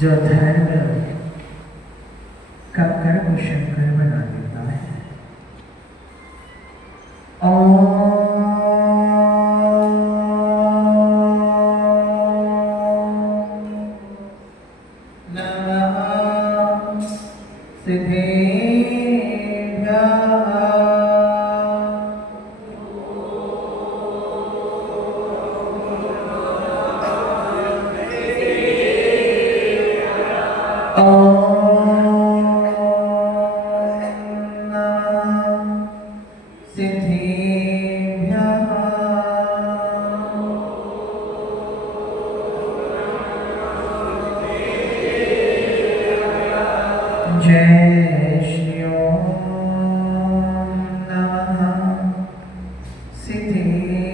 जो धर्म कंकर को शंकर बना देता है। नमः जय श्री ओम नमः सिद्धिभ्यः।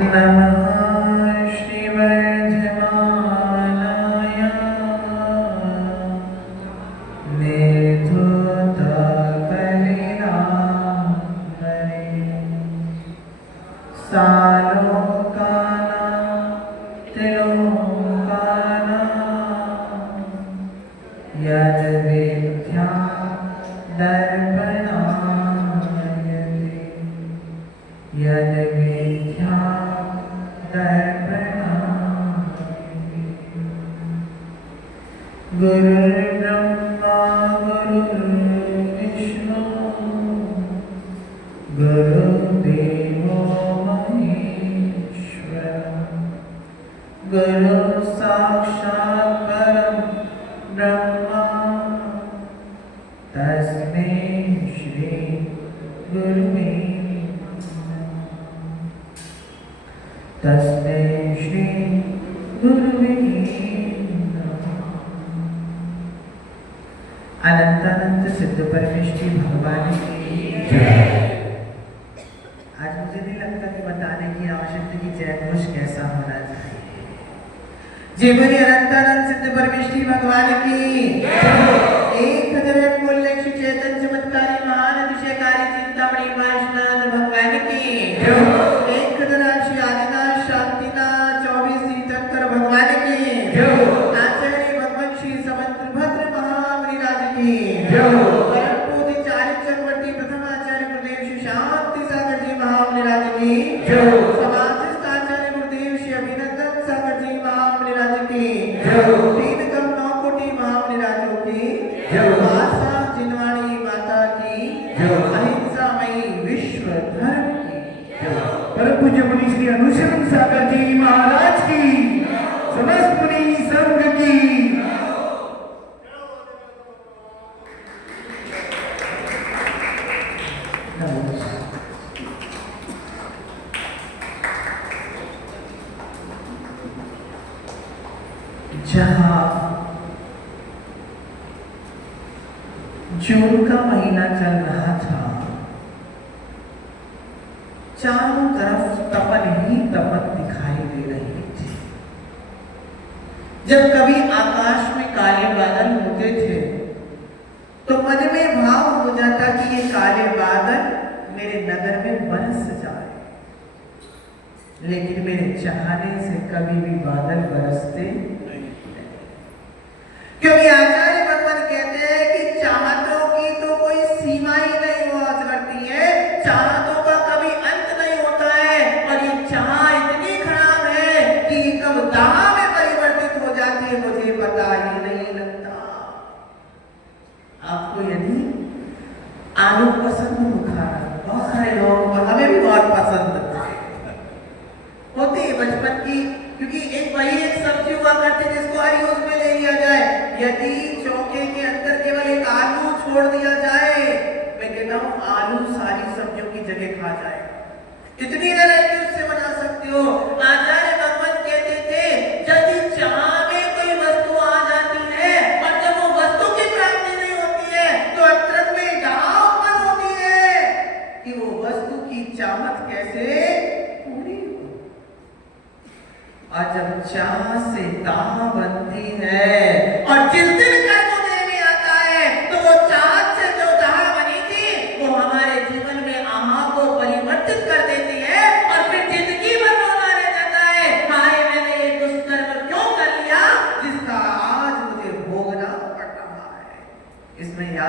नमः श्रीवर्धमानाय निर्धूतकलिनामणे सालोकानां त्रिलोकानां यद्विद्या दर्पणायते यद्विद्या दर्पणायते। गुरुर्ब्रह्मा गुरुर्विष्णु गुरुर्देवो गुरु साक्षात् परं ब्रह्म तस्मै श्री गुरुवे तस्मै श्री गुरुवे अनंत अनंत सिद्ध परमेश्वरी भगवान की जय। आज मुझे नहीं लगता कि बताने की आवश्यकता कि जयघोष कैसा होना चाहिए। जय बोले अनंत अनंत सिद्ध परमेश्वरी भगवान की एक हजार बोल श्री चैतन्य चमत्कारी महान अतिशयकारी चिंतामणि पार्श्वनाथ भगवान की एक हजार श्री आदिनाथ शांतिनाथ 24 तीर्थंकर भगवान की आचार्य भगवान श्री समंतभद्र महामुनिराज की परम पूज्य चार्य चक्रवर्ती प्रथम आचार्य गुरुदेव श्री शांति सागर जी महामुनिराज की समाधिस्थ आचार्य गुरुदेव श्री अभिनंदन सागर जी महामुनिराज की तीन कम 9 कोटि महामुनिराजों की आशा जिनवाणी माता की अहिंसामयी विश्व धर्म की परम पूज्य मुनि श्री अनुशरण सागर जी महाराज की समस्त मुनि संघ की जहां जून का महीना चल रहा था, चारों तरफ तपन ही तपन दिखाई दे रही थी। जब कभी आकाश में काले बादल होते थे तो मन में भाव हो जाता कि ये काले बादल मेरे नगर में बरस जाए, लेकिन मेरे चाहने से कभी भी बादल बरसते नहीं। क्योंकि आचार्य भगवान कहते हैं कि चाहतों की तो कोई सीमा ही नहीं हुआ करती है, चाहतों का कभी अंत नहीं होता है। और ये चाह इतनी खराब है कि कब दाह में परिवर्तित हो जाती है मुझे पता ही नहीं लगता। आपको यदि आलू पसंद हो खाना, बहुत सारे लोग हमें भी बहुत पसंद होती है बचपन की, क्योंकि वही एक सब्जी हुआ करती है जिसको हर यूज में ले लिया जाए। यदि चौके के अंदर केवल एक आलू छोड़ दिया जाए, मैं कहता हूँ आलू सारी सब्जियों की जगह खा जाए। इतनी वैरायटी उससे बना सकते हो। आचार्य भगवान कहते थे यदि चाह में कोई वस्तु आ जाती है और जब वो वस्तु की प्राप्ति नहीं होती है तो अंतरंग में डाह उत्पन्न होती है कि वो वस्तु की चाहत कैसे पूरी हो। और जब चाह से दाह बनती है और जिस दिन कर्म देह में आता है तो वो चाहत से जो दाह बनी थी वो हमारे जीवन में आहा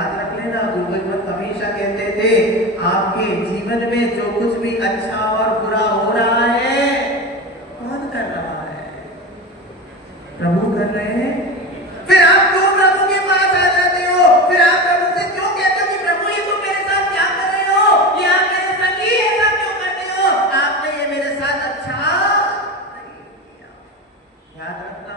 याद रख लेना, गुरु भगवत हमेशा कहते थे आपके जीवन में जो कुछ भी अच्छा और बुरा हो रहा है कौन कर रहा है? प्रभु कर रहे हैं। फिर आप क्यों प्रभु के पास आ जाते हो? फिर आप प्रभु से क्यों कहते हो कि प्रभु ये तुम मेरे साथ क्या कर रहे हो? ये आप मेरे संग ही ऐसा क्यों करते हो? आपने ये मेरे साथ अच्छा नहीं किया। याद रखना,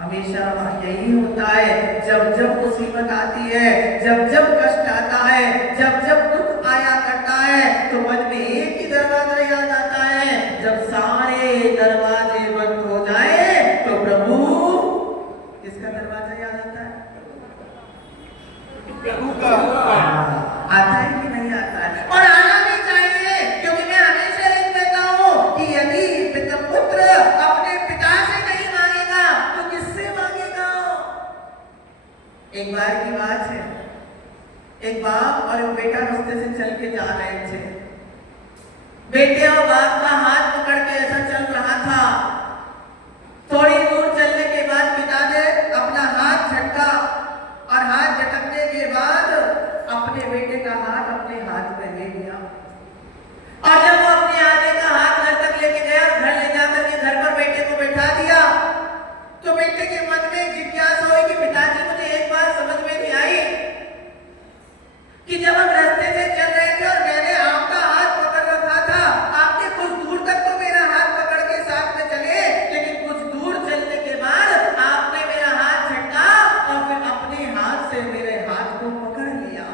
हमेशा यही होता है, जब जब मुसीबत आती है, जब जब कष्ट आता है, जब जब दुख आया करता है, तो मन में एक ही दरवाजा याद आता है, जब सारे दरवाजे बंद हो जाए तो प्रभु, किसका दरवाजा याद आता है? प्रभु का। आता है कि नहीं आता है? और आना भी चाहिए, क्योंकि मैं हमेशा यही कहता हूँ कि यदि पुत्र अपने पिता से नहीं मांगेगा तो किससे मांगेगा? एक बार की बात है, एक बाप और एक बेटा रास्ते से चल के जा रहे थे। बेटे और बाप का हाथ पकड़ के ऐसा चल रहा था। थोड़ी दूर चलने के बाद पिता ने अपना हाथ झटका और हाथ झटकने के बाद अपने बेटे का हाथ अपने हाथ में ले लिया। और जब वो अपने आगे का हाथ घर तक लेके गया, घर ले जाकर के घर पर बेटे को बैठा दिया, तो बेटे के मन में जिज्ञासा हुई कि पिताजी मुझे एक बात समझ में नहीं आई कि जब हम रास्ते से चल रहे थे और मैंने आपका हाथ पकड़ रखा था, आपने कुछ दूर तक तो मेरा हाथ पकड़ के साथ में चले, लेकिन कुछ दूर चलने के बाद आपने मेरा हाथ झटका और फिर अपने हाथ से मेरे हाथ को पकड़ लिया।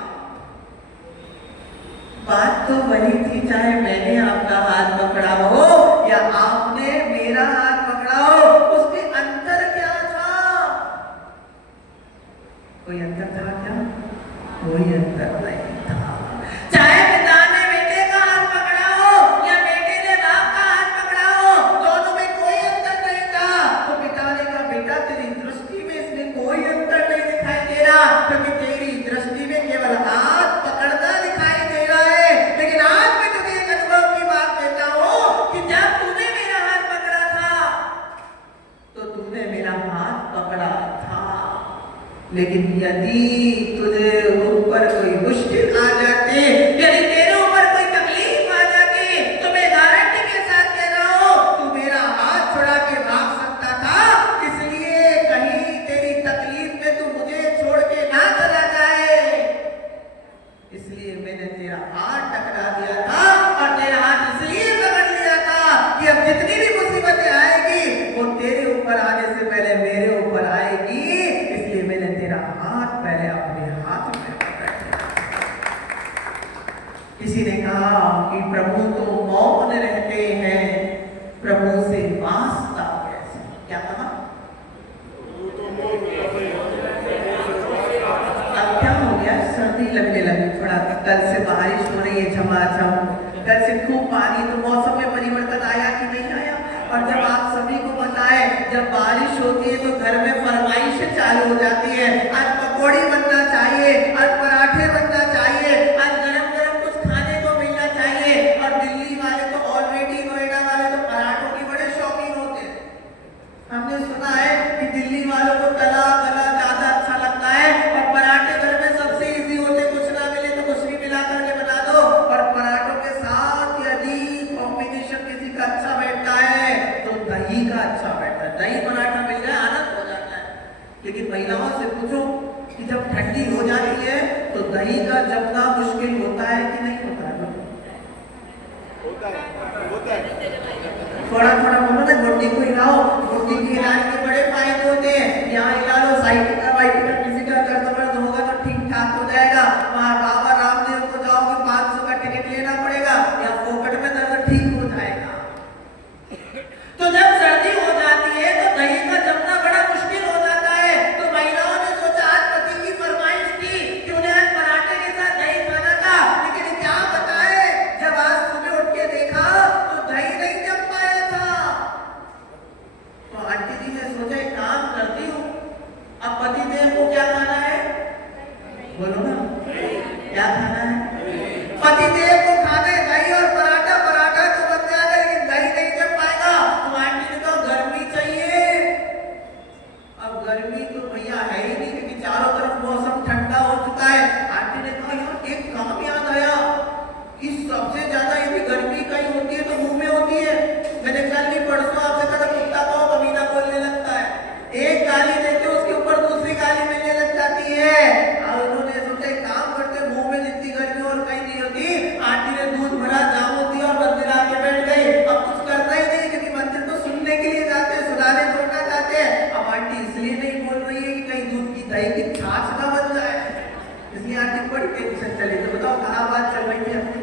बात तो वही थी, चाहे मैंने आपका हाथ पकड़ा हो या आपने मेरा हाथ पकड़ा हो, उसमें अंतर क्या था? कोई अंतर था क्या? कोई अंतर नहीं था। चाहे पिता ने बेटे का हाथ पकड़ा हो या बेटे ने बाप का हाथ पकड़ा हो, दोनों में कोई अंतर नहीं था। तो पिता ने कहा, बेटा तेरी दृष्टि में इसमें कोई अंतर नहीं दिखाई दे रहा, क्योंकि तेरी दृष्टि में केवल हाथ पकड़ना दिखाई दे रहा है। लेकिन आज मैं तुझे एक अनुभव की बात कहता हूँ कि जब तूने मेरा हाथ पकड़ा था तो तूने मेरा हाथ पकड़ा था, लेकिन यदि तुझे ऊपर कोई मुश्किल आ जाती, यदि तेरे ऊपर कोई तकलीफ आ जाती, तो मैं गारंटी के साथ कह रहा हूं तू मेरा हाथ छुड़ा के भाग सकता था। इसलिए कहीं तेरी तकलीफ में तू मुझे छोड़ के ना चला जाए, इसलिए मैंने तेरा हाथ टकरा दिया था और तेरा हाथ इसलिए पकड़ लिया था कि अब जितनी भी मुसीबतें आएगी वो तेरे ऊपर आने से पहले मेरे ऊपर आएगी, इसलिए मैंने तेरा हाथ पहले अपने हाथ में पकड़ लिया। किसी ने कहा कि प्रभु तो मौन रहते हैं, प्रभु से वास्ता कैसे? क्या कहा? अब क्या हो गया? सर्दी लगने लगी थोड़ा, कल से बारिश हो रही है झमाझम, कल से खूब पानी, तो मौसम में परिवर्तन आया कि नहीं आया? और जब आप सभी को पता है, जब बारिश होती है तो घर में फरमाइशें चालू हो जाती है, आज पकौड़ी बनना चाहिए, आज पराठे बनना चाहिए, आज गरम गरम कुछ खाने को मिलना चाहिए। और दिल्ली वाले तो ऑलरेडी, नोएडा वाले तो पराठों के बड़े शौकीन होते हैं। हमने सुना है कि दिल्ली वालों को तला गला ज्यादा अच्छा लगता है, और पराठे घर में सबसे इजी होते, कुछ ना मिले तो कुछ भी मिला करके बना दो। और पराठों के साथ यदि कॉम्बिनेशन किसी का अच्छा बैठता है तो दही का अच्छा बैठता है, दही पराठा मिल जाए आनंद हो जाता है। लेकिन महिलाओं से पूछो कि जब ठंडी हो जाती है तो दही का जमना मुश्किल होता है कि नहीं होता है? होता है। थोड़ा थोड़ा बोलो ना, गुड्डी को हिलाओ, गुड्डी के इलाज के बड़े फायदे होते हैं। यहाँ हिला लो, साइटिका वाइटिका किसी का दर्द होगा तो ठीक ठाक हो जाएगा। वहाँ बाबा रामदेव को जाओगे 500 का टिकट लेना पड़ेगा, या फोकट में दर्द ठीक हो जाएगा। तो जब सर्दी हो जाती है तो दही का जमना बड़ा मुश्किल हो जाता है। तो महिलाओं ने सोचा, आज पति की फरमाइश थी कि उन्हें आज पराठे के साथ दही खाना था, लेकिन क्या बताए, जब आज सुबह उठ के देखा तो दही नहीं जम पाया था। तो आंटी जी ने सोचा, एक काम करती हूँ, अब पति देव को क्या खाना है? बोलो ना, क्या खाना है? पति देव को खाना है दही और पराठा। पराठा तो बन जाएगा, लेकिन दही नहीं जम पाएगा। तो आंटी ने कहा, गर्मी चाहिए। अब गर्मी तो भैया है ही नहीं, क्योंकि चारों तरफ मौसम ठंडा हो चुका है। बड़ी टेंशन चली। तो बताओ कहाँ बात चल रही थी अपनी?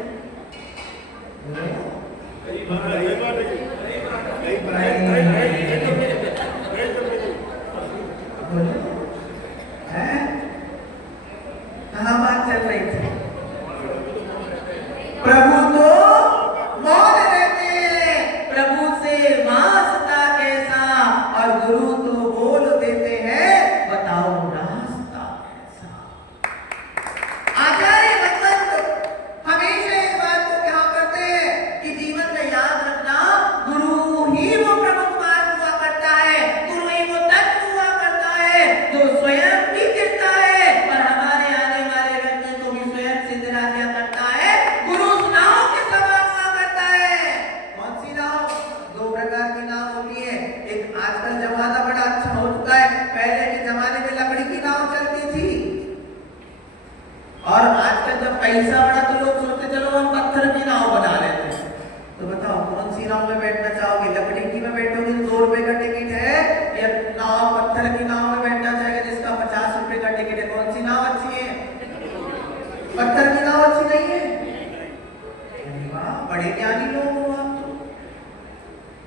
कहाँ बात चल रही थी? प्रभु तो मौन रहते हैं, प्रभु से वास्ता कैसा, और गुरु तो बोल देते हैं बताओ रास्ता कैसा। आचार्य भगवंत हमेशा इस बात को कहा करते हैं कि जीवन में याद रखना, गुरु ही वो प्रमुख मार्ग हुआ करता है, गुरु ही वो तत्व हुआ करता है जो स्वयं भी गिरता है और हमारे आने वाले व्यक्ति को भी स्वयं से गिरा दिया करता है। गुरु उस नाव के समान हुआ करता है। कौन सी नाव? दो प्रकार की नाव होती है। एक आजकल जमाना बड़ा अच्छा हो चुका है, पहले के जमाने में लकड़ी की नाव चलती थी, और आजकल जब पैसा बड़ा तो लोग सोचते चलो हम पत्थर की नाव बना लेते हैं। तो बताओ कौन सी नाव में बैठना चाहोगे? लकड़ी की में बैठोगे तो 2 रुपए का टिकट है, या नाव पत्थर की नाव में बैठना चाहेगा जिसका 50 रुपए का टिकट है? कौन सी नाव अच्छी है? पत्थर की नाव अच्छी नहीं है? अरे वाह, बड़े ज्ञानी लोग हो आप तो।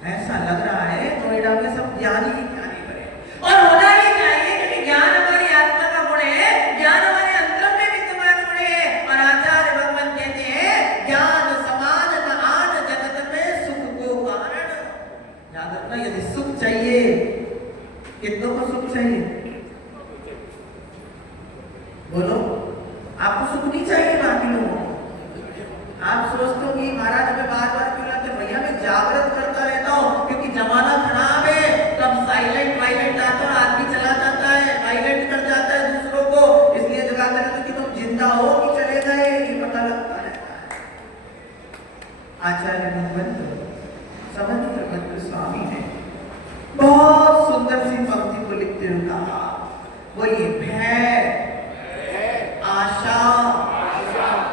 ऐसा लग रहा है नोएडा में सब ज्ञानी ही ज्ञानी बने, और होना ही चाहिए, क्योंकि ज्ञान हमारी आत्मा का गुण है, ज्ञान हमारे अंतर में विद्यमान गुण है। और आचार्य भगवान कहते हैं ज्ञान समान न आन जगत में सुख को कारण। याद रखना, यदि सुख चाहिए, कितनों को सुख चाहिए? बोलो, आपको सुख नहीं चाहिए बाकी लोगों को? आप सोचते हो कि महाराज में बार-बार क्यों लाते? भैया मैं जागृत करता रहता हूँ, क्योंकि जमाना खराब है, तब साइलेंट वाइलेंट आता है, आदमी चला जाता है, वाइलेंट कर जाता है दूसरों को, इसलिए जगाते रहते हैं कि तुम जिंदा हो कि चले गए, ये पता लगता रहता है। आचार्य भगवंत समंत स्वामी ने बहुत सुंदर सी पंक्ति को लिखते हुए कहा, बोलिए, भय, आशा,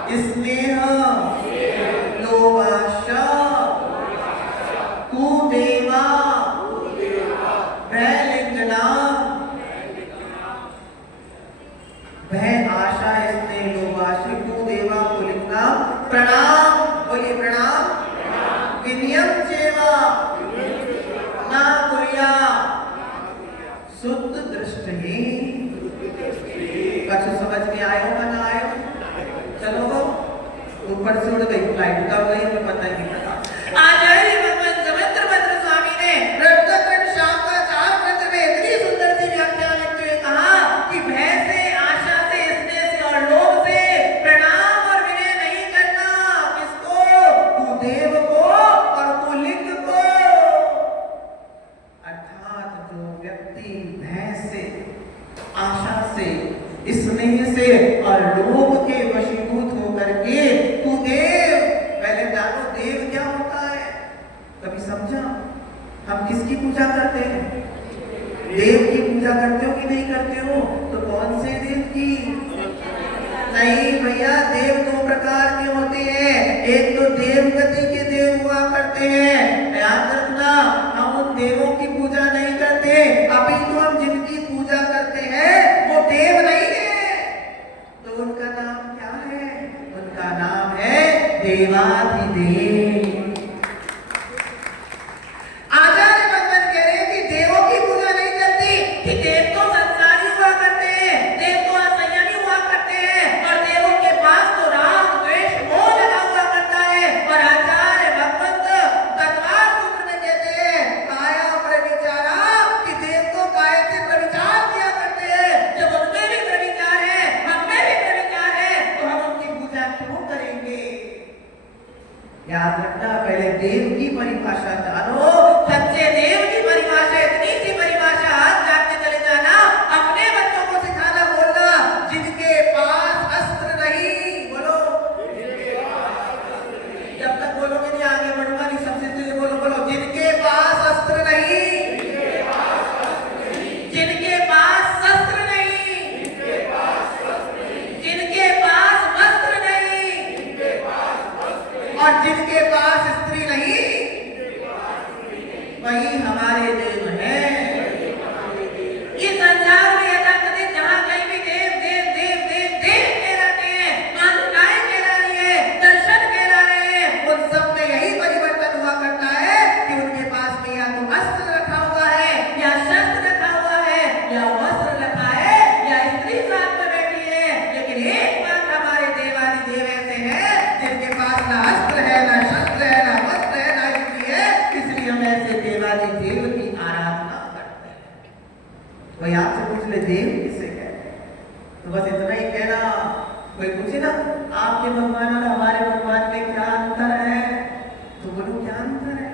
स्नेह, लोभाशा, कुदेवा, भयलिंगना, भय, आशा, स्नेह, लोभाशा, कुदेवा को लिखना प्रणाम। बोलिए प्रणाम। विनयम सेवा ना कुर्या शुद्ध दृष्टि। कछु समझ में आयो का ना आयो? चलो वो ऊपर से उड़ गई फ्लाइट, कब गई हमें पता ही नहीं पता। आचार्य भगवान समंत स्वामी ने रत्नकंठ शाम का 4 ग्रंथ में इतनी सुंदर सी व्याख्या लिखते हुए कहा कि भय से, आशा से, स्नेह से और लोभ से प्रणाम और विनय नहीं करना। किसको? कुदेव को और कुलिंग को। अर्थात जो व्यक्ति भय से, आशा से, स्नेह से और लोभ के वशीभूत होकर के कुदेव, पहले जानो देव क्या होता है? कभी समझा? हम किसकी पूजा करते हैं? देव की पूजा करते हो कि नहीं करते हो? तो कौन से देव की? नहीं भैया, देव 2 प्रकार के होते हैं। एक तो देवगति के देव हुआ करते हैं, याद रखना, हम उन देवों की पूजा नहीं करते, अभी तो हम जिनकी पूजा करते हैं वो देव नहीं है। तो उनका नाम क्या है? उनका नाम है देवाधिदेव। आचार्य भगवान कह रहे हैं कि देवों की पूजा नहीं चलती, कि देव तो संसारी हुआ करते हैं, देव तो असंयमी हुआ करते हैं, और देवों के पास तो राग, द्वेष, मोह लगा हुआ करता है। और आचार्य भगवंत तत्वार सूत्र में कहते हैं काया प्रविचारा, कि देव तो काय से प्रविचार किया करते हैं। जब उनमें भी प्रविचार है, हम में भी प्रविचार है, तो हम उनकी पूजा क्यों करेंगे? याद रखना, पहले देव की परिभाषा जानो। सच्चे देव की परिभाषा, इतनी सी परिभाषा आज जानते चले जाना। अपने बच्चों को सिखाना, बोलना, जिनके पास अस्त्र नहीं, बोलो, जब तक बोलोगे नहीं आगे बढ़ूंगा नहीं, सबसे पहले बोलो, बोलो, जिनके पास अस्त्र नहीं, जिनके पास शस्त्र नहीं, जिनके पास वस्त्र नहीं, और जिनके पास स्त्री नहीं, वही हमारे देव हैं। इस संसार में यथाकथित जहां कहीं भी देव देव देव देव देव कहते हैं, कोई पूछे ना आपके भगवान और हमारे भगवान में क्या अंतर है, तो बोलो क्या अंतर है?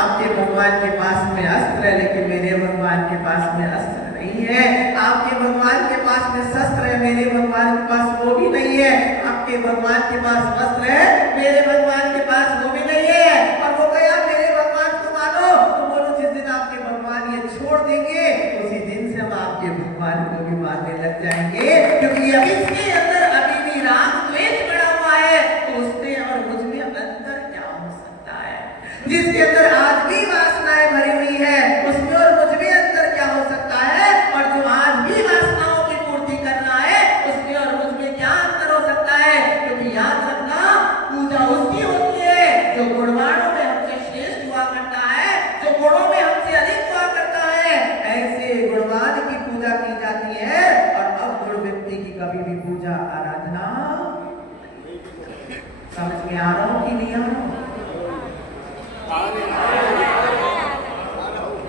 आपके भगवान के पास में अस्त्र है, लेकिन मेरे भगवान के पास में अस्त्र नहीं है। आपके भगवान के पास में शस्त्र है, मेरे भगवान के पास वो भी नहीं है। आपके भगवान के पास वस्त्र है, मेरे भगवान के पास वो भी नहीं है। और वो कहा मेरे भगवान को मानो, तो बोलो जिस दिन आपके भगवान ये छोड़ देंगे उसी दिन से हम आपके भगवान को भी मानने लग जाएंगे, क्योंकि अभी इसके अंदर अभी भी राग द्वेष बड़ा हुआ है। तो उसमें और मुझ में अंतर क्या हो सकता है? जिसके अंदर आज भी वासनाएं भरी हुई है, उसमें और मुझ में अंतर क्या हो सकता है? और जो आज भी वासनाओं की पूर्ति करना है, उसमें और मुझ में क्या अंतर हो सकता है? क्योंकि याद रखना, पूजा उसकी होती है जो गुणवाणों में हमसे श्रेष्ठ हुआ करता है, जो गुणों में हमसे अधिक हुआ करता है। ऐसे गुणवान की पूजा की जाती है, और अवगुण व्यक्ति की कभी भी पूजा आराधना। समझ में आ रहा हूं कि नहीं आ रहा हूं?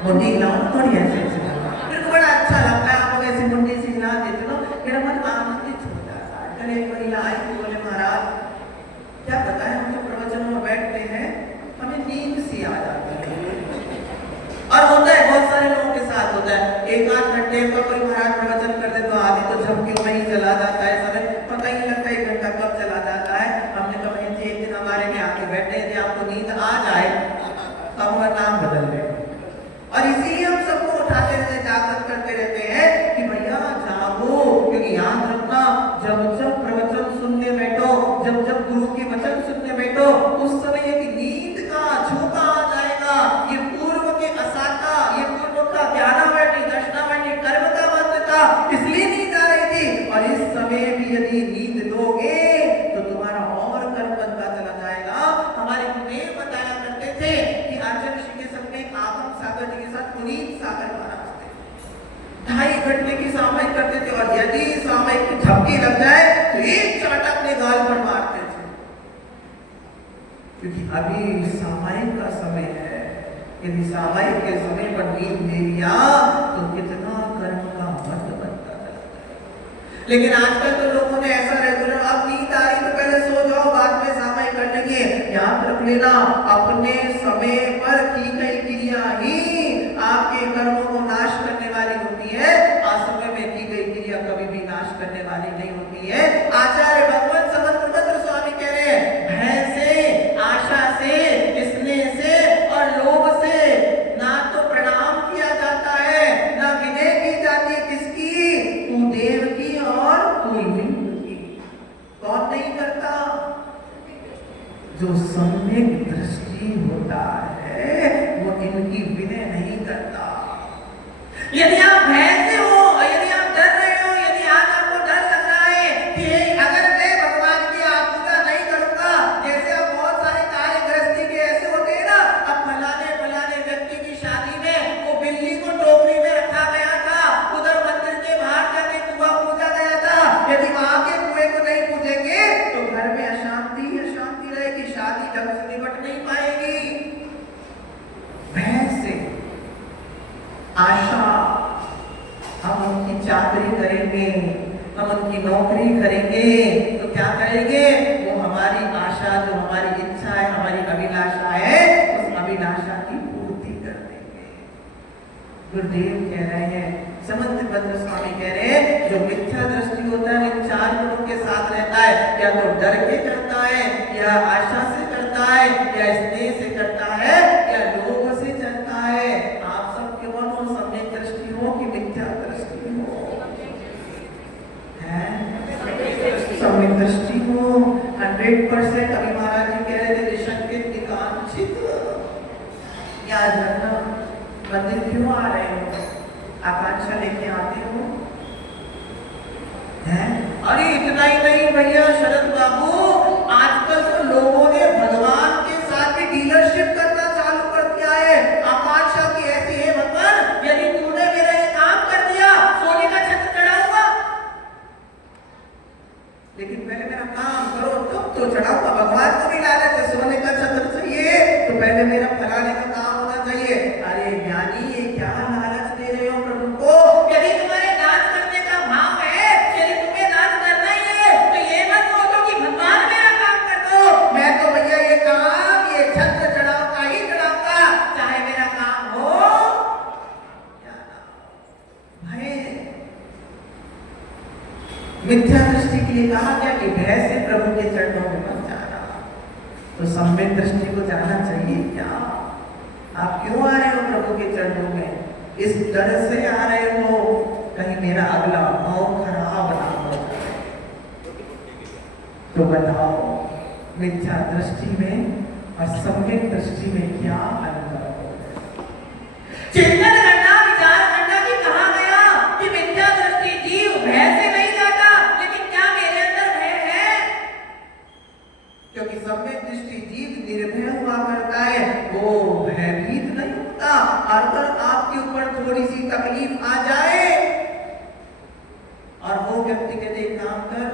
मुंडी हिलाओ थोड़ी ऐसे मेरे को बड़ा अच्छा लगता है। आप लोग ऐसे मुंडी से हिला देते हो, मेरा मन आनंदित हो जाता है। कल एक महिला आई तो बोले महाराज क्या बताएं, हम तो प्रवचन में बैठते हैं हमें नींद सी आ जाती है। और होता है बहुत सारे लोगों के साथ होता है, एक आध घंटे का कोई महाराज प्रवचन कर दे तो आदि तो झपकियों में ही चला जाता है, समय पता ही नहीं लगता 1 घंटा कब चला जाता है। हमने कहा एक दिन हमारे में आके बैठे थे, आपको नींद आ जाए तो हमारा नाम बदल गए। और इसीलिए हम सबको उठाते रहते, जागृत करते रहते हैं कि भैया जागो, क्योंकि याद रखना जब जब प्रवचन सुनने बैठो, जब जब गुरु के वचन सुनने बैठो, उस समय एक नींद का झोंका आ जाएगा। ये पूर्व के असाका, ये पूर्व का ज्ञानावृत्ति दर्शनावृत्ति कर्म का मंत्र था, इसलिए नींद आ रही थी। और इस समय भी यदि नींद लोगे तो तुम्हारा और कर्म बनता चला जाएगा। हमारे गुरुदेव बताया करते थे कि आचार्य श्री के संग में आगम सागर जी के साथ पुनीत सागर महाराज थे, 2.5 घंटे की सामयिक करते थे, और यदि सामयिक की झपकी लग जाए तो एक चाटा अपने गाल पर मारते थे, क्योंकि अभी सामयिक का समय है। यदि सामयिक के समय पर नींद ले लिया तो कितना कर्म का बंध बनता है। लेकिन आजकल तो लोगों ने ऐसा रेगुलर, अब नींद आ रही तो पहले सो जाओ, बाद में सामयिक कर लेंगे। याद रख लेना, अपने समय पर की गई क्रिया ही आपके कर्मों को नाश करने वाली होती है। असमय में की गई क्रिया कभी भी नाश करने वाली नहीं होती है। आचार्य भगवान समंतभद्र स्वामी कह रहे हैं, भय से, आशा से, स्नेह से और लोभ से ना तो प्रणाम किया जाता है, ना विनय की जाती है। किसकी? कुदेव की और कुलिंग की। कौन नहीं करता? जो सम्यक दृष्टि होता है वो इनकी विनय नहीं करता। यदि आप भय से हो, यदि आप डर रहे हो, यदि आज आपको डर लग रहा है कि अगर मैं भगवान की पूजा नहीं करूंगा, जैसे अब बहुत सारे कार्य गृहस्थी के ऐसे होते हैं ना, अब फलाने फलाने व्यक्ति की शादी में वो बिल्ली को टोकरी में रखा गया था, उधर मंदिर के बाहर जाके कुआं पूजा गया था। यदि वहां के कुएं को नहीं पूजेंगे तो घर में अशांति अशांति रहेगी, शादी ढंग से निपट नहीं पाएगी। भय से, आशा, हम उनकी चाकरी करेंगे, हम उनकी नौकरी करेंगे, तो क्या करेंगे? वो हमारी आशा, जो हमारी इच्छा है, हमारी अभिलाषा है, उस अभिलाषा की पूर्ति कर देंगे। गुरुदेव कह रहे हैं, समंतभद्र स्वामी कह रहे हैं, जो मिथ्या दृष्टि होता है इन 4 गुणों के साथ रहता है, या तो डर के करता है, या आशा से करता है, या स्नेह से करता है, या लोभ से चलता है। आप सब क्यों हो, सम्यक दृष्टि हो कि मिथ्या दृष्टि हो? सम्यक दृष्टि हो 100%। अभी महाराज जी कह रहे थे निशंकित निकांक्षित। याद रखना, मंदिर क्यों आ रहे हो? आकांक्षा लेके आते हो हैं? अरे इतना ही नहीं भैया शरद बाबू, आजकल तो लोगों ने भगवान के साथ भी डीलरशिप करना चालू कर दिया है। आकांक्षा की ऐसी है, भगवान यदि तूने मेरा ये काम कर दिया, सोने का छत्र चढ़ाऊंगा, लेकिन पहले मेरा काम करो तब तो चढ़ाऊंगा। भगवान को भी लालच है, सोने का छत्र चाहिए तो पहले मेरा फलाने का काम होना चाहिए। अरे ज्ञानी, ये क्या लालच दे रहे हो प्रभु को? यदि तुम्हारे दान करने का भाव है, यदि तुम्हें मिथ्या दृष्टि के लिए कहा गया कि भय से प्रभु के चरणों में मत जाना। तो सम्यक दृष्टि को जाना चाहिए क्या? आप क्यों आ रहे हो प्रभु के चरणों में? इस डर से आ रहे हो कहीं मेरा अगला भाव खराब ना हो जाए। तो बताओ मिथ्या दृष्टि में और सम्यक दृष्टि में क्या अंतर है? चिंतन करना, विचार करना कि कहा गया कि मिथ्या दृष्टि जीव भय से नहीं जाता, लेकिन क्या मेरे अंदर भय है? क्योंकि सम्यक दृष्टि जीव निर्भय हुआ करता है, वो भयभीत नहीं होता। अगर आपके ऊपर थोड़ी सी तकलीफ आ जाए और वो व्यक्ति कहते एक काम कर,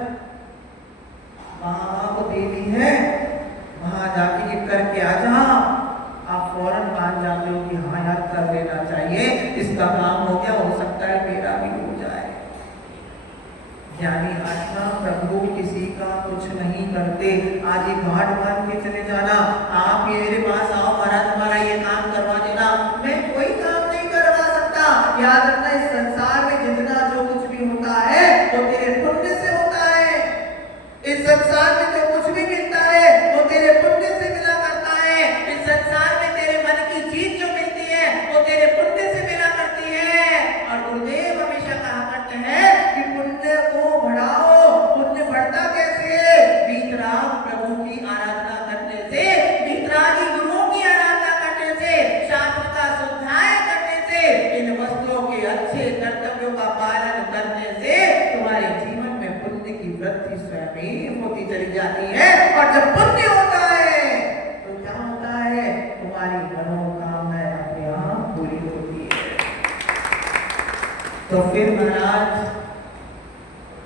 वहां वो देवी है, वहां जाके ये करके आ जा, आप फौरन मान जाते हो कि हाँ यार कर लेना चाहिए, इसका काम हो गया, हो सकता है मेरा भी हो जाए। ज्ञानी आत्मा प्रभु किसी का कुछ नहीं करते। आज ये घाट बांध के चले जाना, आप ये मेरे पास आओ महाराज हमारा ये काम करवा देना, मैं कोई काम नहीं करवा सकता। याद रखना इस संसार में जितना जो कुछ भी होता है वो तेरे पुण्य से होता है। इस संसार में जो कुछ भी मिलता है वो तेरे पुण्य से मिला करता है। इस संसार में तेरे मन की चीज जो मिलती है वो तेरे पुण्य से मिला करती है। और गुरुदेव हमेशा कहा करते हैं कि पुण्य को बढ़ाओ। पुण्य बढ़ता कैसे है? वीतराग प्रभु की आराधना करने से, वीतरागी गुरुओं की आराधना करने से, शास्त्र का स्वाध्याय करने से, इन वस्तुओं के अच्छे कर्तव्यों का पालन करने से तुम्हारे जीवन में पुण्य की वृद्धि स्वयं होती चली जाती है। और जब पुण्य होता है तो क्या होता है? तुम्हारी मनोकामनाएं अपने आप पूरी होती है। तो फिर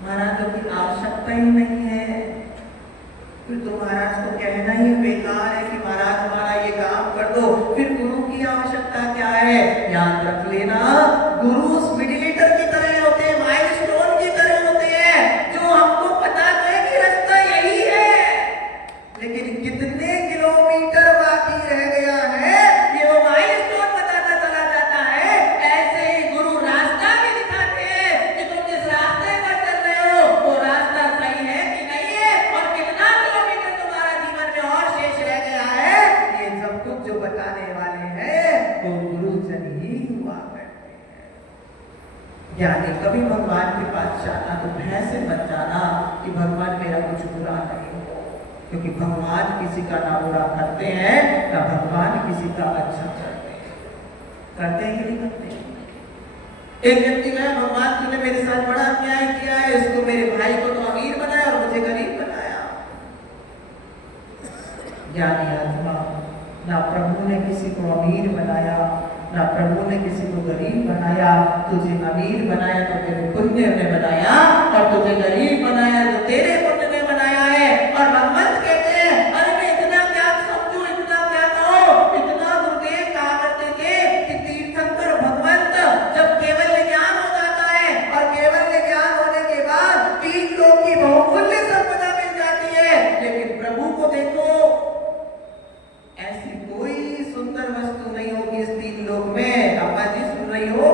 महाराजों की आवश्यकता ही नहीं है। फिर तो महाराज को कहना ही बेकार है कि महाराज हमारा ये काम कर दो। फिर गुरु की आवश्यकता क्या है? याद रख लेना, गुरु मीडिएटर की तरह होते हैं, माइलस्टोन की तरह होते हैं, जो हमको पता है कि रास्ता यही है, लेकिन कितने किलोमीटर बाकी रह गया है ये वो माइलस्टोन बताता चला जाता है। ऐसे ही गुरु रास्ता भी दिखाते हैं कि तुम जिस रास्ते पर चल रहे हो वो रास्ता सही है कि नहीं है, और कितना किलोमीटर तुम्हारा जीवन में और शेष रह गया है। ये सब कुछ जो बताने वाले हैं वो गुरुजन ही हुआ करते हैं। ज्ञानी कभी भगवान के पास जाना तो भय से मत जाना कि भगवान मेरा कुछ बुरा नहीं हो, क्योंकि भगवान किसी का ना बुरा करते हैं ना भगवान किसी का अच्छा करते हैं। करते हैं कि नहीं करते? एक व्यक्ति कहा भगवान तूने मेरे साथ बड़ा अन्याय किया है, इसको मेरे भाई को तो अमीर बनाया और मुझे गरीब बनाया। ज्ञानी आत्मा, ना प्रभु ने किसी को अमीर बनाया ना प्रभु ने किसी को गरीब बनाया। तुझे अमीर बनाया तो तेरे पुण्य ने बनाया, और तुझे गरीब बनाया तो तेरे पुण्य ने बनाया है। और भगवंत कहते हैं अरे मैं इतना क्या समझूं, इतना क्या कहो, इतना गुरुदेव कहा करते थे कि तीर्थंकर भगवंत जब केवल ज्ञान हो जाता है और केवल ज्ञान होने के बाद 3 लोक की बहुमूल्य संपदा मिल जाती है, लेकिन प्रभु को देखो ऐसी कोई सुंदर वस्तु नहीं होगी इस 3 लोक में। अम्मा जी सुन रही हो?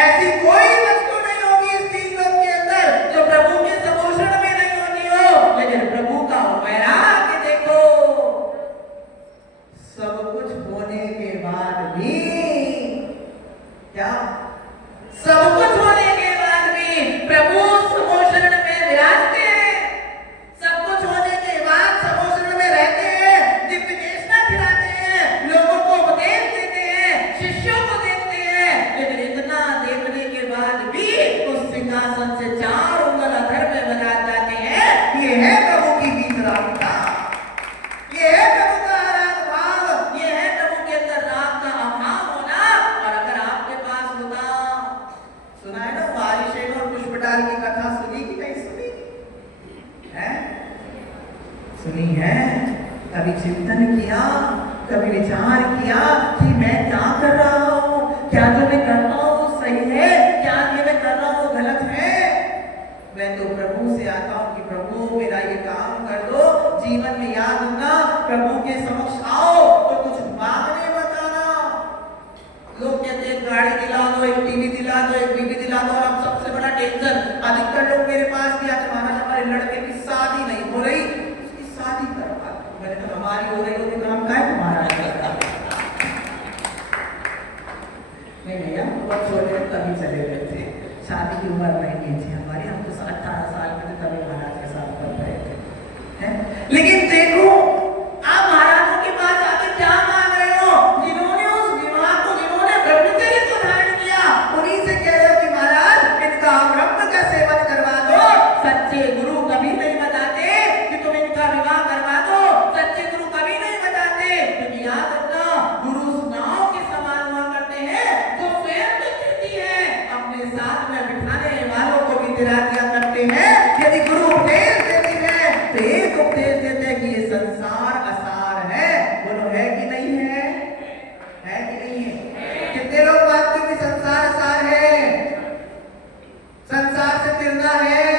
ऐसी कोई वस्तु नहीं होगी इस 3 लोक के अंदर जो प्रभु के समोषण में नहीं होती हो। लेकिन प्रभु का वैराग्य देखो, सब कुछ होने के बाद भी क्या, सब कुछ होने के बाद भी प्रभु समोषण में विराजते हैं। सब कुछ होने के बाद समोषण में रहते हैं, दिव्य देशना खिलाते हैं, लोगों को उपदेश देते हैं, शिष्यों को देखते हैं। लेकिन इतना देखने के बाद भी उस सिंहासन से 4 उंगल अधर में बजा जाते हैं। ये है प्रभु की वीतरागता, ये है प्रभु का राग भाव, ये है प्रभु के अंदर राग का अभाव होना। और अगर आपके पास होता, सुना है ना बारिश और पुष्पटाल की कथा, सुनी कि नहीं सुनी है? सुनी है? कभी चिंतन किया, कभी विचार किया कि मैं क्या कर रहा हूँ, क्या जो मैं कर रहा हूँ सही है, क्या ये मैं कर रहा हूँ गलत है? मैं तो प्रभु से आता हूँ कि प्रभु मेरा ये काम कर दो। जीवन में याद होना, प्रभु के समक्ष आओ तो कुछ मांगने मत आना। लोग कहते हैं गाड़ी दिला दो, एक टीवी दिला दो, एक बीवी दिला दो, और अब सबसे बड़ा टेंशन शादी कर लो मेरे पास भी आज महाराज हमारे लड़के की शादी नहीं हो रही, उसकी शादी करवा दो। मैंने कहा हमारी हो रही होती तो हम क्या तुम्हारा करता। नहीं भैया बहुत छोटे तभी चले गए थे, शादी की उम्र नहीं थी हमारी, हम तो 18 साल के थे तभी महाराज के साथ कर रहे थे। लेकिन देखो आप महाराजों के पास आके क्या मांग रहे हो, जिन्होंने उस विवाह को, जिन्होंने ब्रह्मचर्य को धारण किया, उन्हीं से कह रहे हो कि महाराज इनका ब्रह्म का सेवन करवा दो। सच्चे गुरु कभी नहीं बताते कि तुम इनका विवाह करवा दो, सच्चे गुरु कभी नहीं बताते, क्योंकि याद रखना गुरु नाव के समान हुआ करते हैं जो स्वयं तो गिरती है, अपने साथ में बिठाने वालों को भी गिरा दिया करते हैं। यदि गुरु उपदेश देती है तो एक उपदेश देते हैं कि ये संसार असार है। बोलो है कि नहीं है? है कि नहीं है? कितने लोग मानते हैं कि संसार असार है, संसार से तिरना है?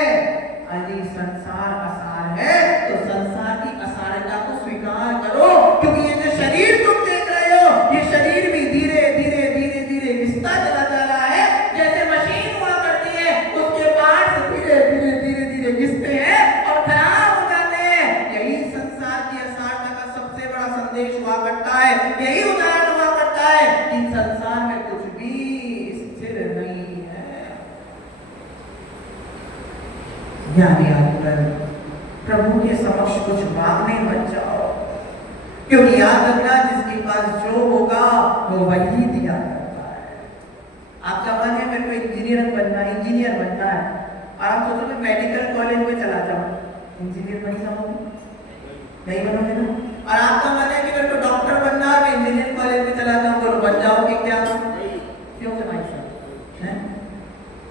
यदि संसार असार है तो संसार की असारता को स्वीकार करो, क्योंकि ये जो शरीर तुम देख रहे हो ये शरीर भी धीरे धीरे धीरे धीरे घिसता चला जा रहा है। जैसे मशीन हुआ करती है उसके पार्ट्स धीरे धीरे धीरे धीरे घिसते हैं और खराब हो जाते हैं। यही संसार की असारता का सबसे बड़ा संदेश हुआ करता है, यही उदाहरण हुआ करता है कि संसार में कुछ भी स्थिर नहीं है। ज्ञानी आकर प्रभु के समक्ष कुछ मांगने मत जाओ, क्योंकि याद रखना जिसके पास जो होगा वो वही दिया करता है। आपका मन है मेरे को इंजीनियर बनना है, इंजीनियर बनना है, और आप सोचो मैं मेडिकल कॉलेज में चला जाऊं, इंजीनियर बन जाऊंगी? नहीं बनोगे ना। और आपका मन है कि मेरे को डॉक्टर बनना है, मैं इंजीनियर कॉलेज में चला जाऊं, बोलो बन जाओगे क्या? क्यों भाई साहब?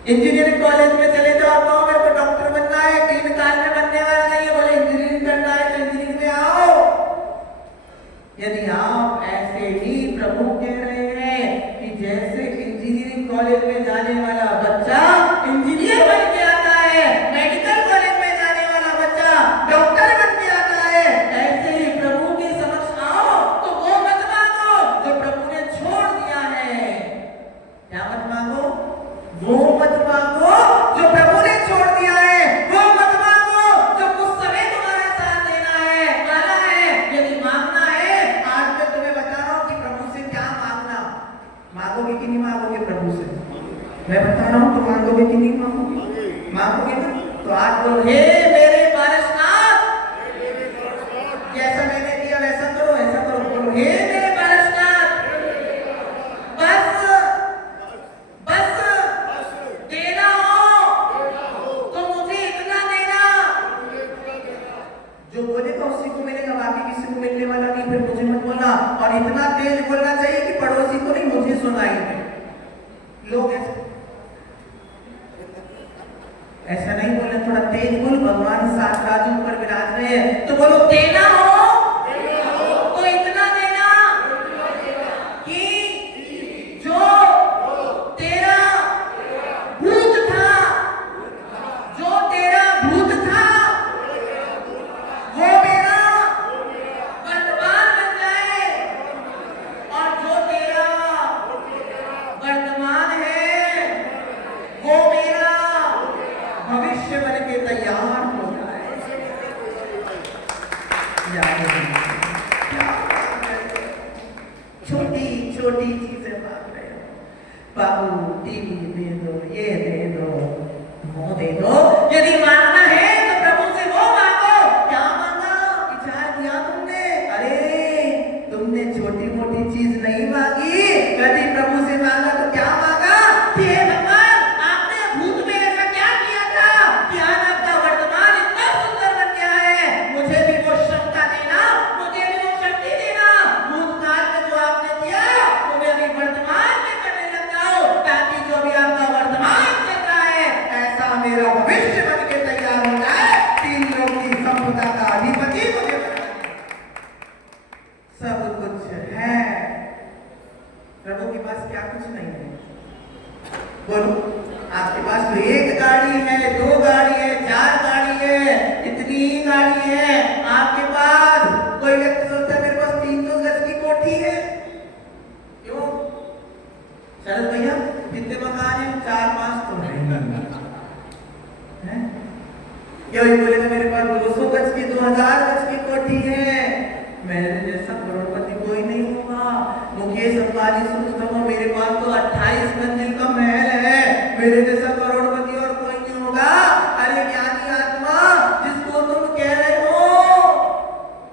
इंजीनियरिंग कॉलेज में चले जाओ, कहो मेरे को डॉक्टर बनना है, 3 साल में बनने वाला नहीं है, बोले इंजीनियरिंग करना है तो इंजीनियरिंग में आओ। यदि आप ऐसे ही प्रभु कह रहे हैं कि जैसे इंजीनियरिंग कॉलेज में जाने वाला बच्चा इंजीनियर बन के आता है, मेडिकल कॉलेज में जाने वाला बच्चा डॉक्टर बन के आता है, ऐसे ही प्रभु के समक्ष आओ तो वो मत मांगो जो प्रभु ने छोड़ दिया है। क्या मत मांगो? वो मत मांगो जो प्रभु ने छोड़ दिया है, वो मत मांगो जो कुछ समय तुम्हारा साथ देना है वाला है। यदि मांगना है, आज मैं तुम्हें बता रहा हूं कि प्रभु से क्या मांगना। मांगोगे कि नहीं मांगोगे प्रभु से? मैं बता रहा हूं तो मांगोगे कि नहीं मांगोगे? मांगोगे ना? तो आज बोलो हे मेरे पारसनाथ, जैसा मैंने किया वैसा करो, ऐसा करो। बोलो हे मेरे पारसनाथ, बस देना हो तो मुझे इतना देना। जो बोलेगा उसी को मिलेगा, बाकी किसी को मिलने वाला नहीं। फिर मुझे मत बोलना, और इतना तेज बोलना चाहिए कि पड़ोसी को नहीं मुझे सुनाई दे। लोग ऐसा नहीं बोलना, थोड़ा तेज बोल। भगवान सात राजों पर विराज रहे हैं तो बोलो देना हो तो इतना देना कि जो तेरा भूत था, जो तेरा भूत था वो मेरा वर्तमान बन जाए, और जो तेरा वर्तमान है वो मेरा भविष्य बन के तैयार हो जाए। छोटी छोटी चीजें मांग रहे हो, बाबू टीवी दे दो, ये दे दो, वो दे दो। यदि मांगना है तो प्रभु से वो मांगो। क्या मांगा? विचार किया तुमने? अरे तुमने छोटी मोटी चीज नहीं मांगी। यदि प्रभु से मांगा तो क्या मांगा कि हे भगवान आपने भूत में ऐसा क्या किया था कि आज आपका वर्तमान इतना सुंदर बन गया है, मुझे भी वो क्षमता देना, मुझे भी वो शक्ति देना। भूतकाल में जो आपने किया वो मैं अभी वर्तमान में करने लग जाऊं, ताकि जो भी आपका वर्तमान ये वही बोलेगा मेरे पास 200 गज की 2000 गज की कोठी है, मेरे जैसा करोड़पति कोई नहीं होगा। मुकेश अंबानी सोचता हूँ मेरे पास तो 28 मंजिल का महल है, मेरे जैसा करोड़पति और कोई नहीं होगा। अरे ज्ञानी आत्मा जिसको तुम कह रहे हो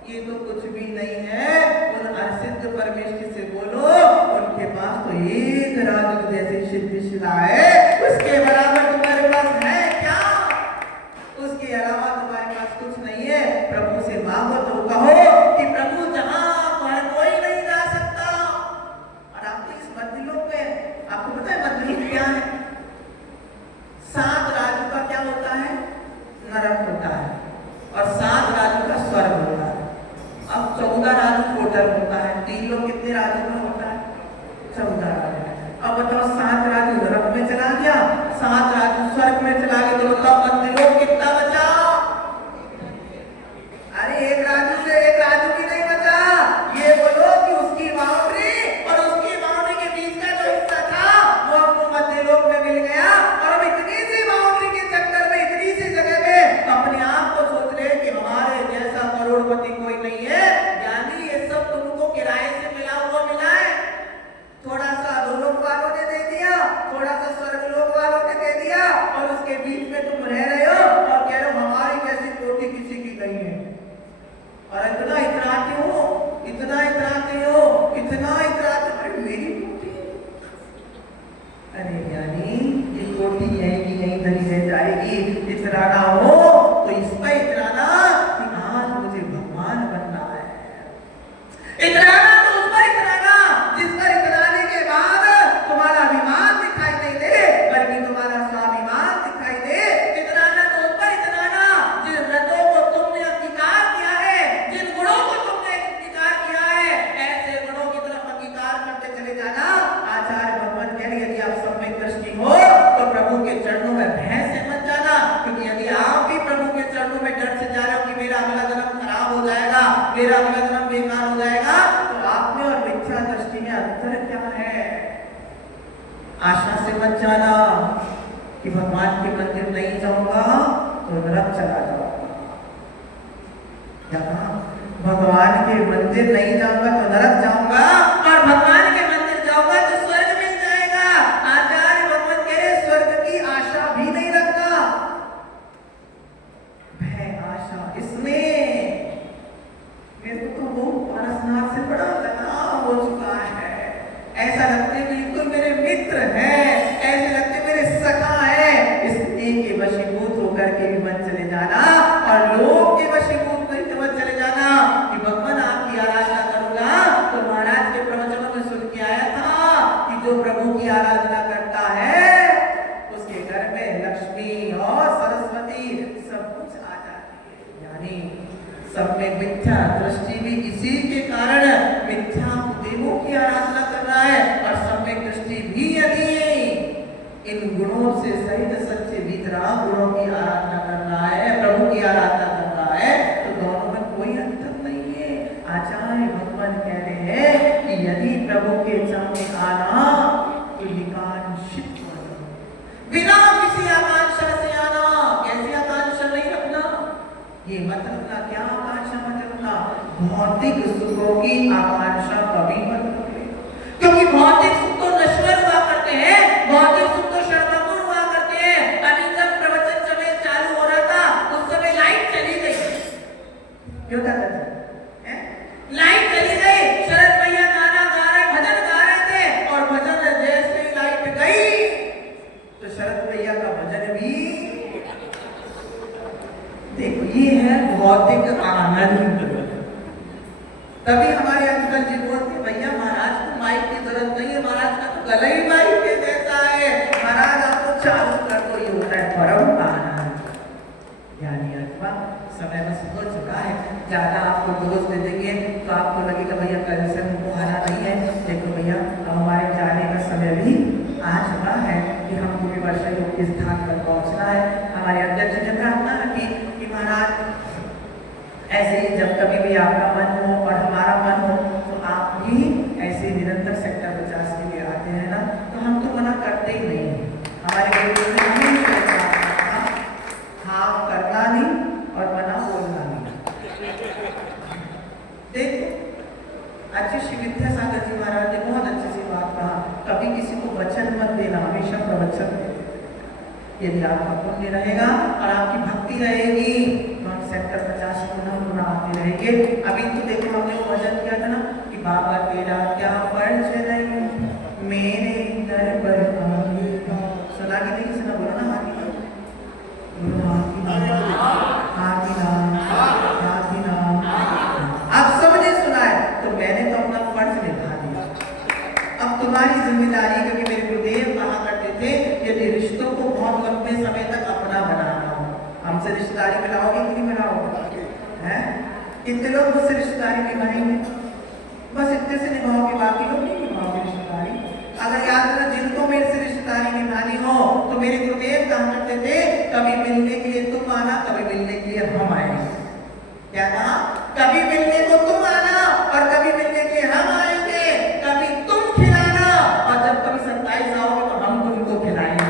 ये तो कुछ भी नहीं है, उन असिद्ध परमेश्वर से बोलो, उनके पास तो एक राजू जैसी सिद्ध शिला है, उसके बराबर तुम्हारे पास है क्या? उसके अलावा तुम्हारे पास कुछ नहीं है। प्रभु से मांगो तो कहो कि प्रभु जहां पर कोई नहीं जा सकता। और आपको इस मध्यलोक में आपको पता है मध्यलोक क्या है? 7 राज्यों का क्या होता है? नरक होता है, और 7 राज्यों का स्वर्ग होता है। अब 14 राज्यों टोटल होता है, 3 लोग कितने राज्यों में होता है? 14 राज्यों। अब बताओ 7 राज्य नरक में चला गया, 7 राज्य स्वर्ग में चला गया, तो बताओ मध्यलोक कितना बचा? अरे एक राज्य से एक राज्य भी नहीं बचा। ये बोलो कि उसकी बाउंड्री और उसकी बाउंड्री के बीच का जो हिस्सा था वो हमको मध्यलोक में मिल गया, और हम इतनी सी बाउंड्री के चक्कर में इतनी सी जगह में अपने आप को सोच रहे कि हमारे जैसा करोड़पति कोई नहीं है। यानी ये सब तुमको किराए से मिला हुआ मिला है। थोड़ा सा अधोलोक वालों ने दे दिया, थोड़ा सा स्वर्गलोक वालों ने दे दिया, और उसके बीच में तुम रह रहे हो और कह रहे हो हमारी जैसी कोठी किसी की नहीं है। और इतना इतराते हो, इतना इतराते हो, इतना इतराते हो, अरे मेरी कोठी। अरे यानी ये कोठी यहीं की यहीं धरी रह जाएगी। इतराना हो तो इस पर इतराना कि आज मुझे भगवान बनना है। इतराना तो उस पर इतराना जिस पर इतराने के बाद तुम्हारा अभिमान दिखाई नहीं दे, बल्कि तुम्हारा स्वाभिमान दिखाई दे। इतराना तो उस पर इतराना जिन व्रतों को तुमने अंगीकार किया है, जिन गुणों को तुमने अंगीकार किया है, ऐसे गुणों की तरफ अंगीकार करते चले जाना। आचार्य भगवान कह रहे यदि आप सम्यक दृष्टि हो तो प्रभु के चरणों में भय से मत जाना, क्योंकि यदि आप भी प्रभु के चरणों में डर से जा रहे हो कि मेरा अगला जन्म खराब हो जाएगा, मेरा अगला जन्म बेकार हो जाएगा, तो आप में और मिथ्या दृष्टि में अंतर क्या है? आशा से मत जाना कि भगवान के मंदिर नहीं जाऊंगा तो नरक चला जाऊंगा। यहाँ भगवान के मंदिर नहीं जाऊंगा तो नरक जाऊंगा, और भगवान के मंदिर जाऊंगा तो स्वर्ग मिल जाएगा। आचार्य भगवान कह रहे स्वर्ग की आशा भी नहीं रखना। भय आशा इसमें मेरे को तो वो पारसनाथ से बड़ा लगाव हो चुका है। ऐसा लगते बिल्कुल मेरे मित्र हैं, ऐसे लगते मेरे सखा है। स्त्री के वशीभूत होकर के भी मत चले जाना, और लोग के वशीभूत होकर मत चले जाना कि भगवान आपकी आराधना करूंगा। तो महाराज के प्रवचनों में सुन के आया था कि जो प्रभु की आराधना करता है उसके घर में लक्ष्मी और सरस्वती सब कुछ आ जाती है। यानी सब में मिथ्या दृष्टि भी इसी के कारण मिथ्या देवों की आराधना कर रहा है, और सम्यक दृष्टि भी यदि इन गुणों से सहित सच्चे वितराग गुणों की आराधना कर रहा है, प्रभु की आराधना कर रहा है, तो दोनों में कोई अंतर नहीं है। आचार्य भगवान कह रहे हैं कि यदि प्रभु के सामने आना तो निकांक्षित बिना किसी आकांक्षा से आना। कैसी आकांक्षा नहीं रखना? ये मत रखना। क्या आकांक्षा मत रखना? भौतिक सुखों की आकांक्षा कभी मत रखना, क्योंकि भौतिक सुख तो नश्वर हुआ करते हैं, भौतिक सुख तो क्षणभंगुर हुआ करते हैं। अभी जब प्रवचन समय चालू हो रहा था उस समय लाइट चली गई। क्यों था? लाइट चली गई, शरद भैया गाना गा रहे, भजन गा रहे थे, और भजन जैसे ही लाइट गई तो शरद भैया का भजन भी। देखो ये है भौतिक आनंद। तभी हमारे अंकल जी बोलते भैया महाराज को माइक की जरूरत नहीं है, महाराज का तो गला ही माइक के जैसा है, महाराज आपको चालू कर दो। ये होता है परम आनंद। यानी अथवा समय बस हो चुका है, ज्यादा आपको डोज दे देंगे तो आपको लगेगा भैया कल से हमको आना नहीं है। देखो भैया अब हमारे जाने का समय भी आ चुका है कि हमको भी वर्षा योग के स्थान पर पहुंचना है। हमारे अध्यक्ष ने प्रार्थना रखी कि महाराज ऐसे ही जब कभी भी आपका मन हो और हमारा मन हो तो आप भी ऐसे निरंतर सेक्टर 50 के लिए आते हैं ना, तो हम तो मना करते ही नहीं। हमारे गुरु ने हाँ करना नहीं यदि आपका पुण्य रहेगा और आपकी भक्ति रहेगी तो हम सेक्टर 50 पुनः आते रहेंगे। अभी तो देखो हमने वो भजन किया था ना कि बाबा तेरा क्या फर्ज नहीं मेरे दर पर आएगा। सुना कि नहीं सुना? बोलो ना हाथी नाम। आप सबने सुना है तो मैंने तो अपना फर्ज निभा दिया। अब तुम्हारी जिम्मेदारी, क्योंकि मेरे गुरुदेव कहा करते थे यदि रिश्तों को बहुत लंबे समय तक अपना बनाना हो, हमसे रिश्तेदारी बनाओगे कि नहीं बनाओगे? हैं? कितने लोग मुझसे रिश्तेदारी निभाएंगे? बस इतने से निभाओगे, बाकी लोग नहीं निभाओगे रिश्तेदारी। अगर याद रखना जिनको मेरे से रिश्तेदारी निभानी हो तो मेरे गुरुदेव कहा करते थे कभी मिलने के लिए तुम आना, कभी मिलने के लिए हम आएंगे। क्या कहा? कभी मिलने को तुम आना और कभी मिलने के लिए हम आएंगे। कभी तुम खिलाना और जब कभी 27 आओगे तो हम तुमको खिलाएंगे।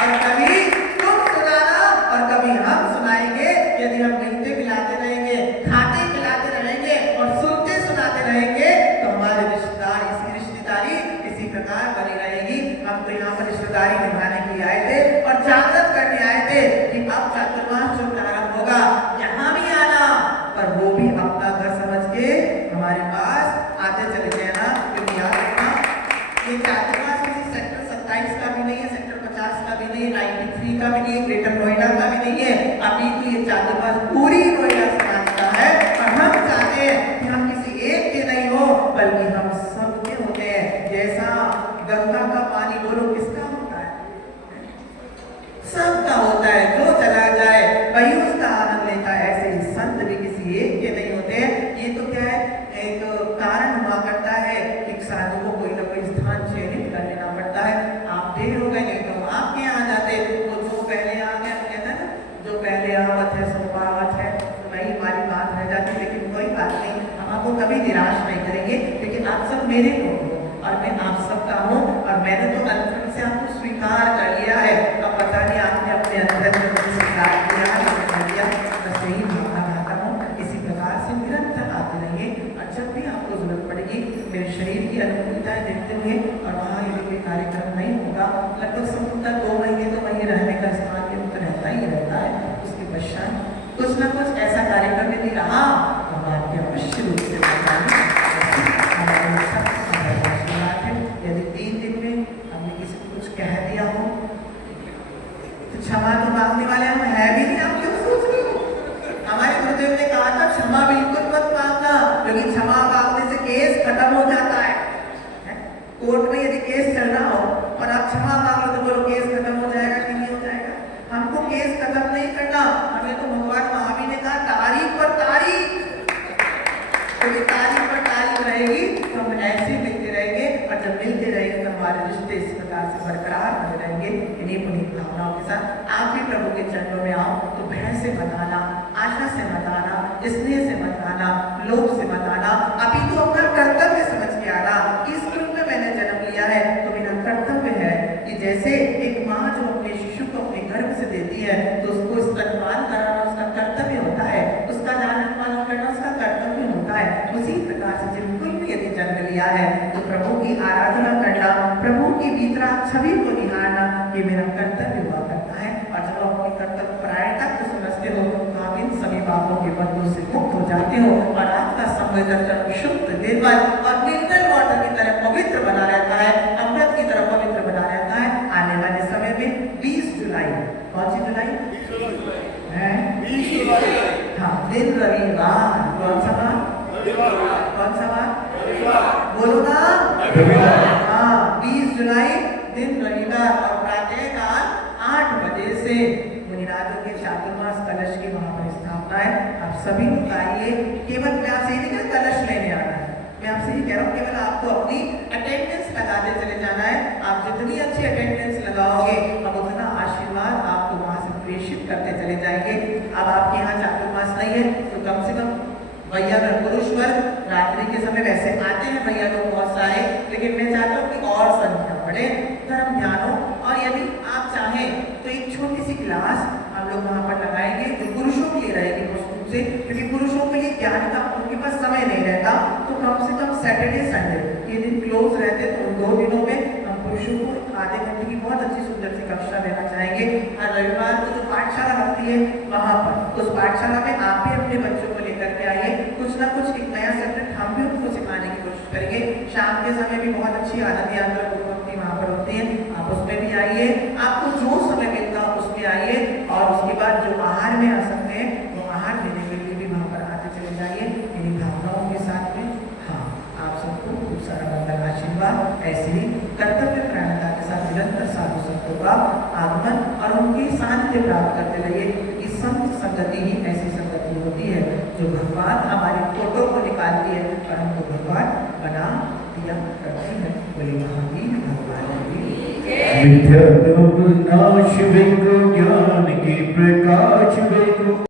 और कभी तुम सुनाना और कभी हम सुनाएंगे। यदि हम मिलते मिलाते रहेंगे, खाते खिलाते रहेंगे और सुनते सुनाते रहेंगे तो हमारे रिश्तेदार रिश्तेदारी इसी प्रकार बनी रहेगी। हम तो यहाँ पर रिश्तेदारी निभाने के लिए आए थे और जागृत करने आए थे कि अब चातुर्मास जो प्रारंभ होगा यहाँ भी आना, पर वो भी अपना घर समझ के हमारे पास आते चले गए ना। क्योंकि याद रखना ये चातुर्मास किसी सेक्टर 27 का भी नहीं है, सेक्टर 50 का भी नहीं है, 93 का भी नहीं है, ग्रेटर नोएडा का भी नहीं है। अभी तो ये चातुर्मास पूरी नोएडा समाज का है और हम चाहते हैं कि हम किसी एक के नहीं हो बल्कि हम सबके होते हैं। जैसा गंगा का पानी बोलो किसका होता है? सबका होता है। जो चला जाए वही उसका आनंद लेता है। ऐसे ही संत भी किसी एक के नहीं होते। ये तो क्या है, एक कारण हुआ करता है कि साधु को कोई ना कोई स्थान चयनित कर लेना पड़ता है। आप देर हो गए नहीं तो आपके यहाँ जाते, वो जो पहले आ गया कहता है ना, जो पहले आवत है सो पावत है, तो वही हमारी बात रह जाती। लेकिन कोई बात नहीं, हम आपको कभी निराश नहीं करेंगे क्योंकि आप सब मेरे लोग हो और मैं आप सबका हूँ और मैंने तो अंतरंग से आपको स्वीकार कर लिया है। अब पता नहीं आपने अपने अंदर में मुझे स्वीकार किया है कर दिया, बस यही भावना रखता हूँ। इसी प्रकार से निरंतर आते रहिए और जब भी आपको जरूरत पड़ेगी मेरे शरीर की अनुकूलताएं देखते हुए और वहाँ यदि कोई कार्यक्रम नहीं होगा, लगभग संपूर्णतः 2 महीने तो वहीं रहने का स्थान के तो रहता ही रहता है। उसके पश्चात कुछ ना कुछ ऐसा कार्यक्रम यदि रहा तो हम आपके अवश्य रूप से बताएंगे। यदि 3 दिन में हमने किसी को कुछ कह दिया हो तो क्षमा तो मांगने वाले हम है भी नहीं। आप क्यों सोच रहे हो? हमारे गुरुदेव ने कहा था क्षमा बिल्कुल मत मांगना, क्योंकि क्षमा मांगने से केस खत्म हो जाता है। कोर्ट में यदि केस चल रहा हो और आप क्षमा मांग लो तो बोलो केस खत्म हो जाएगा कि नहीं हो जाएगा? हमको केस खत्म नहीं करना। हमें तो भगवान महावीर ने कहा तारीख पर तारीख, क्योंकि तारीख पर तारीख रहेगी तो हम ऐसे मिलते रहेंगे और जब मिलते रहेंगे तो हमारे रिश्ते इस प्रकार से बरकरार बने रहेंगे। इन्हीं पुनीत भावनाओं के साथ आप भी प्रभु के चरणों में आओ तो भय से मत आना, आशा से मत आना, स्नेह से मत आना, लोभ से मत आना। अभी तो अपना कर्तव्य समझ के आना। इस कुल में मैंने जन्म लिया है तो मेरा कर्तव्य है कि जैसे एक माँ जो अपने शिशु को अपने गर्भ से देती है तो उसको स्तनपान कराना उसका कर्तव्य होता है, उसका लालन पालन करना उसका कर्तव्य होता है। उसी प्रकार से जिनको भी यदि जन्म लिया है तो प्रभु की आराधना करना, प्रभु की भीतरा छवि को निहारना ये मेरा कर्तव्य हुआ करता है। और जब आप अपनी कर्तव्य परायणता को समझते हो तो आप इन सभी बातों के बंधनों से मुक्त हो जाते हो और आपका संवेदन शुद्ध निर्मल और मिनरल वाटर की तरह पवित्र बना रहता है, अमृत की तरह पवित्र बना रहता है। आने वाले समय में 20 जुलाई, कौन सी जुलाई है? 20 जुलाई, हाँ, दिन रविवार। कौन सा बार? कौन सा बार? बोलो ना। हाँ, 20 जुलाई दिन रविवार और प्रातःकाल 8 बजे से मुनिराजों के चातुर्मास कलश की वहां पर स्थापना है। आप सभी लोग आइए। केवल मैं आपसे ही नहीं कलश लेने आना है, मैं आपसे ही कह रहा हूँ केवल आपको अपनी अटेंडेंस लगाते चले जाना है। आप जितनी अच्छी अटेंडेंस लगाओगे हम उतना आशीर्वाद आपको वहां से प्रेषित करते चले जाएंगे। अब आपके यहाँ चातुर्मास नहीं है तो कम से कम भैया अगर पुरुष वर्ग रात्रि के समय वैसे आते हैं भैया लोग बहुत सारे, लेकिन मैं चाहता हूँ कि और संख्या बढ़े, धर्म ध्यान हो। और यदि आप चाहें तो एक छोटी सी क्लास हम लोग वहाँ पर लगाएंगे जो पुरुषों के लिए रहेगी मुख्य से, क्योंकि पुरुषों के लिए ज्ञान का उनके पास समय नहीं रहता। तो कम से कम सैटरडे संडे ये दिन क्लोज रहते तो उन 2 दिनों में हम पुरुषों को आधे घंटे की बहुत अच्छी सुंदर सी कक्षा लेना चाहेंगे। हर रविवार को जो पाठशाला लगती है वहाँ पर, उस पाठशाला में आप भी अपने बच्चों को लेकर के आइए। कुछ ना कुछ एक नया सब्जेक्ट हम भी उनको सिखाने की कोशिश करेंगे। शाम के समय भी बहुत अच्छी आनंद यात्रा गुरुभक्ति वहाँ पर होती है, आप उसमें भी आइए। आपको जो समय मिलता हो उसमें आइए, और उसके बाद जो आहार में आ सकते हैं वो आहार लेने के लिए भी वहाँ पर आते चले जाइए मेरी भावनाओं के साथ में। हाँ, आप सबको खूब सारा मंगल आशीर्वाद। ऐसे ही कर्तव्य प्राणता के साथ निरंतर साधु संतों का आगमन और उनकी सानिध्य प्राप्त करते रहिए। ये संत संगति ही ऐसी संगति होती है जो भगवान हमारी फोटो को निकालती है और हमको भगवान बना दिया करती है। बोले महावीर भगवान की मिथ्या नाश विग्रह ज्ञान की प्रकाश विग्रह।